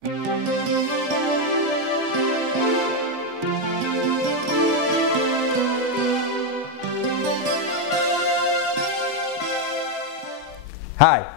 Hi,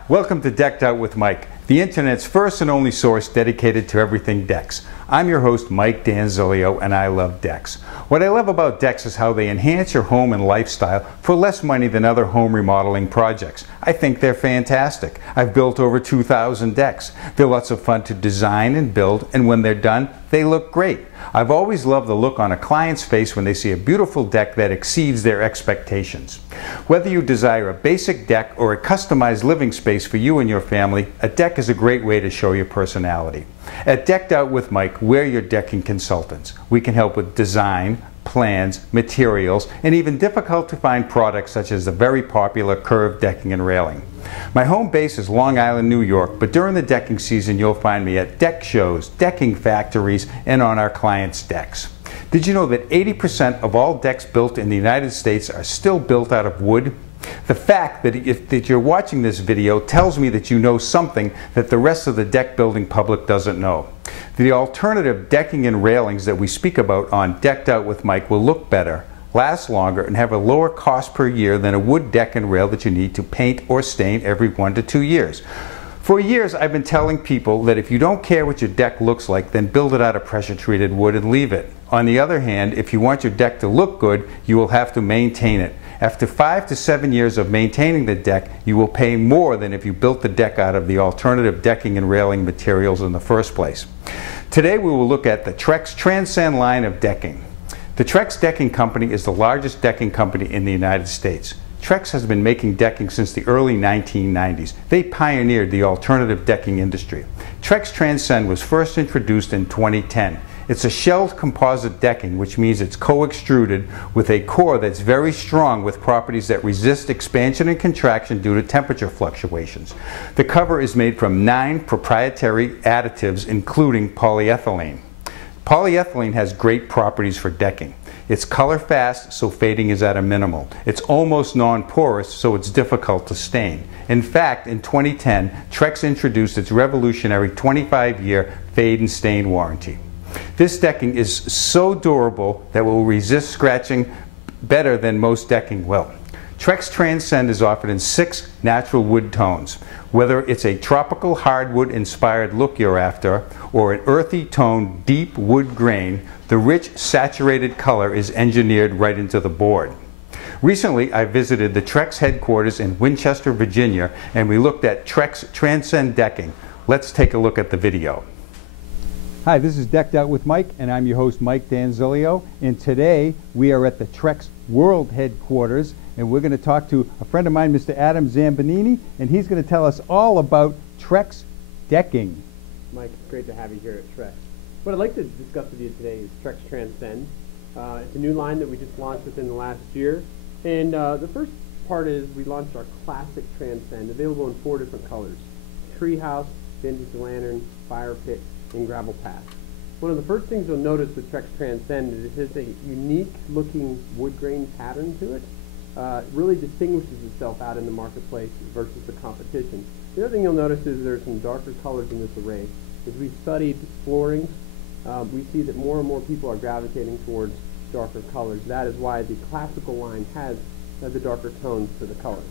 welcome to Decked Out with Mike, the internet's first and only source dedicated to everything decks. I'm your host, Mike D'Anzilio, and I love decks. What I love about decks is how they enhance your home and lifestyle for less money than other home remodeling projects. I think they're fantastic. I've built over 2,000 decks. They're lots of fun to design and build, and when they're done, they look great. I've always loved the look on a client's face when they see a beautiful deck that exceeds their expectations. Whether you desire a basic deck or a customized living space for you and your family, a deck is a great way to show your personality. At Decked Out with Mike, we're your decking consultants. We can help with design, plans, materials, and even difficult to find products such as the very popular curved decking and railing. My home base is Long Island, New York, but during the decking season you'll find me at deck shows, decking factories, and on our clients' decks. Did you know that 80% of all decks built in the United States are still built out of wood? The fact that you're watching this video tells me that you know something that the rest of the deck building public doesn't know. The alternative decking and railings that we speak about on Decked Out with Mike will look better, last longer, and have a lower cost per year than a wood deck and rail that you need to paint or stain every 1 to 2 years. For years I've been telling people that if you don't care what your deck looks like, then build it out of pressure treated wood and leave it. On the other hand, if you want your deck to look good, you will have to maintain it. After 5 to 7 years of maintaining the deck, you will pay more than if you built the deck out of the alternative decking and railing materials in the first place. Today we will look at the Trex Transcend line of decking. The Trex Decking Company is the largest decking company in the United States. Trex has been making decking since the early 1990s. They pioneered the alternative decking industry. Trex Transcend was first introduced in 2010. It's a shelled composite decking, which means it's co-extruded with a core that's very strong with properties that resist expansion and contraction due to temperature fluctuations. The cover is made from 9 proprietary additives, including polyethylene. Polyethylene has great properties for decking. It's color fast, so fading is at a minimal. It's almost non-porous, so it's difficult to stain. In fact, in 2010, Trex introduced its revolutionary 25-year fade and stain warranty. This decking is so durable that it will resist scratching better than most decking will. Trex Transcend is offered in 6 natural wood tones. Whether it's a tropical hardwood inspired look you're after or an earthy tone deep wood grain, the rich saturated color is engineered right into the board. Recently I visited the Trex headquarters in Winchester, Virginia, and we looked at Trex Transcend decking. Let's take a look at the video. Hi, this is Decked Out with Mike, and I'm your host, Mike D'Anzilio, and today we are at the Trex World Headquarters, and we're going to talk to a friend of mine, Mr. Adam Zambanini, and he's going to tell us all about Trex Decking. Mike, it's great to have you here at Trex. What I'd like to discuss with you today is Trex Transcend. It's a new line that we just launched within the last year, and the first part is we launched our Classic Transcend, available in 4 different colors: Treehouse, Vintage Lantern, Fire Pit, and Gravel Path. One of the first things you'll notice with Trex Transcend is it has a unique looking wood grain pattern to it. It really distinguishes itself out in the marketplace versus the competition. The other thing you'll notice is there's some darker colors in this array. As we've studied flooring, we see that more and more people are gravitating towards darker colors. That is why the classical line has the darker tones to the color.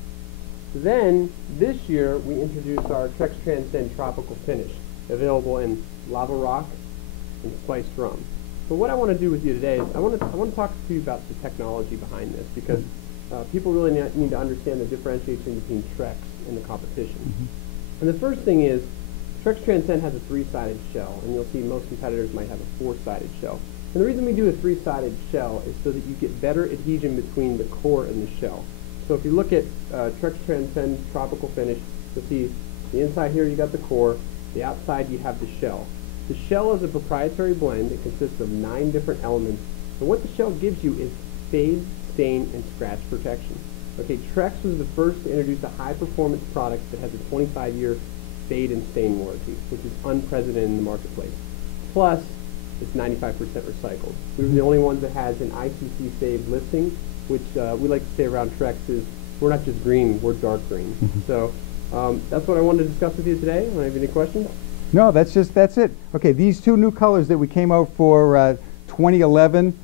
Then, this year, we introduced our Trex Transcend Tropical Finish, available in Lava Rock and Spiced Rum. So what I want to do with you today is I want to talk to you about the technology behind this, because people really need to understand the differentiation between Trex and the competition. And the first thing is, Trex Transcend has a 3-sided shell, and you'll see most competitors might have a 4-sided shell. And the reason we do a 3-sided shell is so that you get better adhesion between the core and the shell. So if you look at Trex Transcend Tropical Finish, you'll see the inside here you got the core, the outside you have the shell. The shell is a proprietary blend. It consists of 9 different elements, and what the shell gives you is fade, stain, and scratch protection. Okay, Trex was the first to introduce a high-performance product that has a 25-year fade and stain warranty, which is unprecedented in the marketplace. Plus, it's 95% recycled. We were the only ones that has an ICC saved listing, which we like to say around Trex is we're not just green, we're dark green. So that's what I wanted to discuss with you today. Do you have any questions? No, that's it. Okay, these two new colors that we came out for 2011,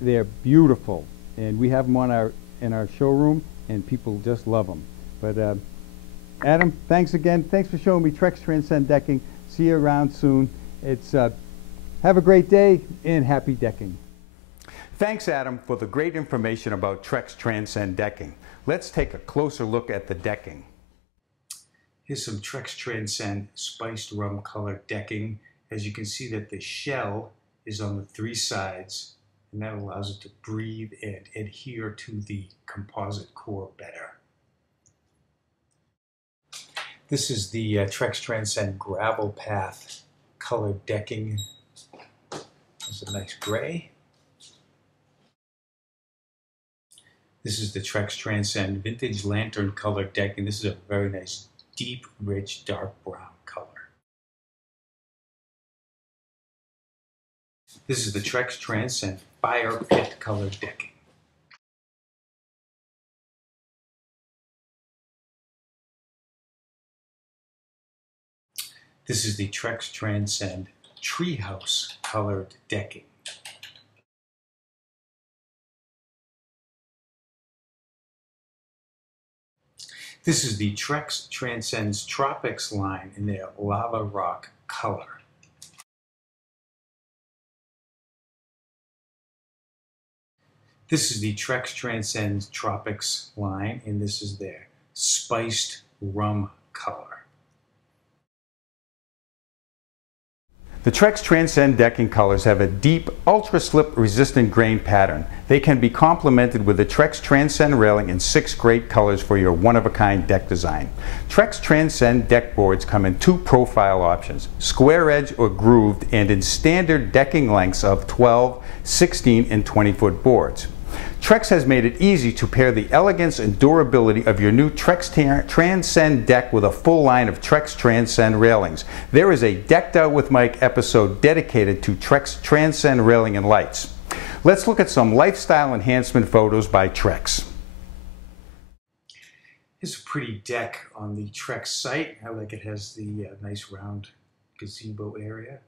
they're beautiful, and we have them on in our showroom, and people just love them. But Adam, thanks again. Thanks for showing me Trex Transcend decking. See you around soon. Have a great day and happy decking. Thanks, Adam, for the great information about Trex Transcend decking. Let's take a closer look at the decking. Here's some Trex Transcend spiced rum colored decking. As you can see that the shell is on the three sides, and that allows it to breathe and adhere to the composite core better. This is the Trex Transcend gravel path colored decking. There's a nice gray. This is the Trex Transcend vintage lantern colored decking. This is a very nice deep, rich, dark brown color. This is the Trex Transcend fire pit colored decking. This is the Trex Transcend treehouse colored decking. This is the Trex Transcend's Tropics line in their lava rock color. This is the Trex Transcend Tropics line, and this is their spiced rum color. The Trex Transcend decking colors have a deep, ultra-slip resistant grain pattern. They can be complemented with the Trex Transcend railing in 6 great colors for your one-of-a-kind deck design. Trex Transcend deck boards come in 2 profile options, square edge or grooved, and in standard decking lengths of 12, 16, and 20-foot boards. Trex has made it easy to pair the elegance and durability of your new Trex Transcend deck with a full line of Trex Transcend railings. There is a Decked Out with Mike episode dedicated to Trex Transcend railing and lights. Let's look at some lifestyle enhancement photos by Trex. Here's a pretty deck on the Trex site. I like it has the nice round gazebo area.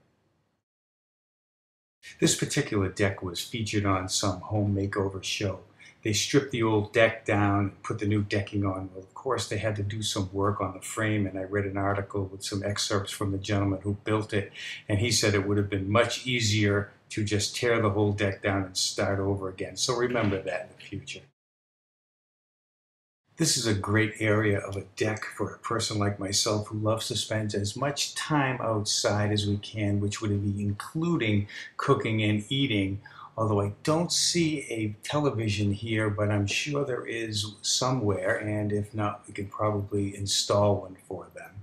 This particular deck was featured on some home makeover show. They stripped the old deck down and put the new decking on. Well, of course, they had to do some work on the frame, and I read an article with some excerpts from the gentleman who built it, and he said it would have been much easier to just tear the whole deck down and start over again. So remember that in the future. This is a great area of a deck for a person like myself who loves to spend as much time outside as we can, which would be including cooking and eating. Although I don't see a television here, but I'm sure there is somewhere, and if not, we can probably install one for them.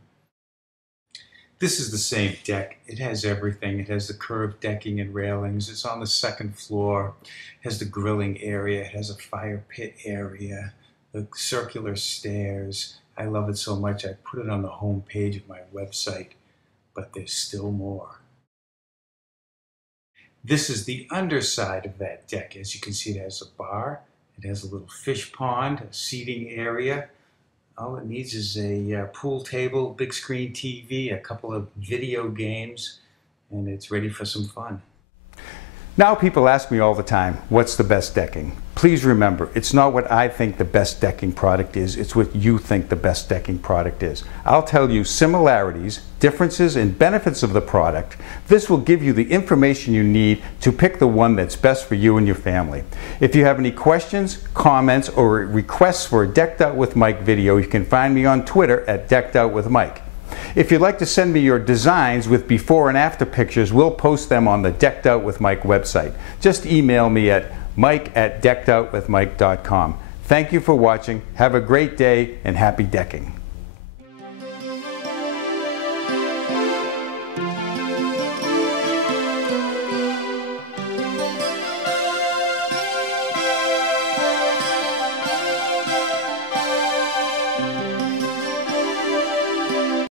This is the same deck. It has everything. It has the curved decking and railings. It's on the 2nd floor. It has the grilling area. It has a fire pit area. The circular stairs. I love it so much I put it on the home page of my website, but there's still more. This is the underside of that deck. As you can see, it has a bar, it has a little fish pond, a seating area. All it needs is a pool table, big screen TV, a couple of video games, and it's ready for some fun. Now people ask me all the time, what's the best decking? Please remember, it's not what I think the best decking product is, it's what you think the best decking product is. I'll tell you similarities, differences, and benefits of the product. This will give you the information you need to pick the one that's best for you and your family. If you have any questions, comments, or requests for a Decked Out with Mike video, you can find me on Twitter at Decked Out with Mike. If you'd like to send me your designs with before and after pictures, we'll post them on the Decked Out with Mike website. Just email me at mike@deckedoutwithmike.com. Thank you for watching. Have a great day and happy decking.